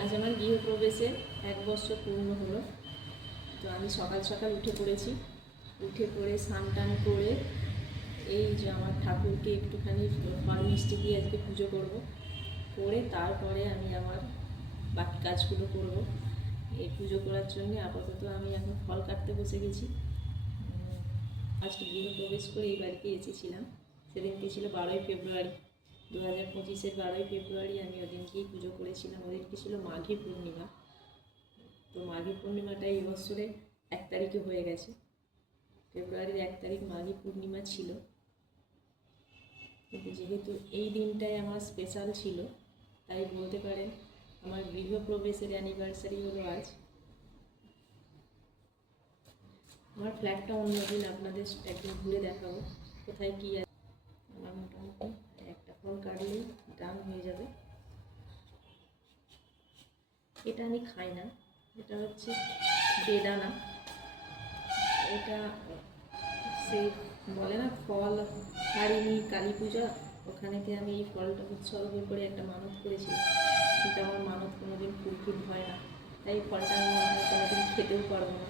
আজ আমার গৃহপ্রবেশে 1 বছর পূর্ণ হলো। তো আমি সকাল সকাল উঠে পড়েছি, উঠে পড়ে স্নান টান করে এই যে আমার ঠাকুরকে একটুখানি ফল মিষ্টি দিয়ে আজকে পুজো করব, করে তারপরে আমি আমার বাকি কাজগুলো করব। এই পুজো করার জন্য আপাতত আমি এখন ফল কাটতে বসে গেছি। আজকে গৃহপ্রবেশ করে এই বাড়িতে এসেছিলাম। সেদিনকে ছিল 12ই ফেব্রুয়ারি 2025-এর 12ই ফেব্রুয়ারি। আমি ওদিনকেই পুজো করেছিলাম। ওদিনকে ছিল মাঘী পূর্ণিমা। তো মাঘী পূর্ণিমাটা এই বছরে 1 তারিখে হয়ে গেছে। ফেব্রুয়ারির 1 তারিখ মাঘী পূর্ণিমা ছিল, কিন্তু যেহেতু এই দিনটাই আমার স্পেশাল ছিল, তাই বলতে পারেন আমার গৃহপ্রবেশের অ্যানিভার্সারি হলো আজ। আমার ফ্ল্যাটটা অন্যদিন আপনাদের একদিন ঘুরে দেখাবো কোথায় কী আছে। আমার মোটামুটি একটা ফল কাটলেই ডান হয়ে যাবে। এটা আমি খাই না, এটা হচ্ছে বেদানা। এটা সেই বলে না ফল হারিনি কালী পূজা, ওখানেতে আমি এই ফলটা উৎসর্গ করে একটা মানত করেছিলাম, কিন্তু আমার মানত কোনোদিন ফুলফিল হয় না, তাই ফলটা আমি মনে হয় কোনোদিন খেতেও পারবো না।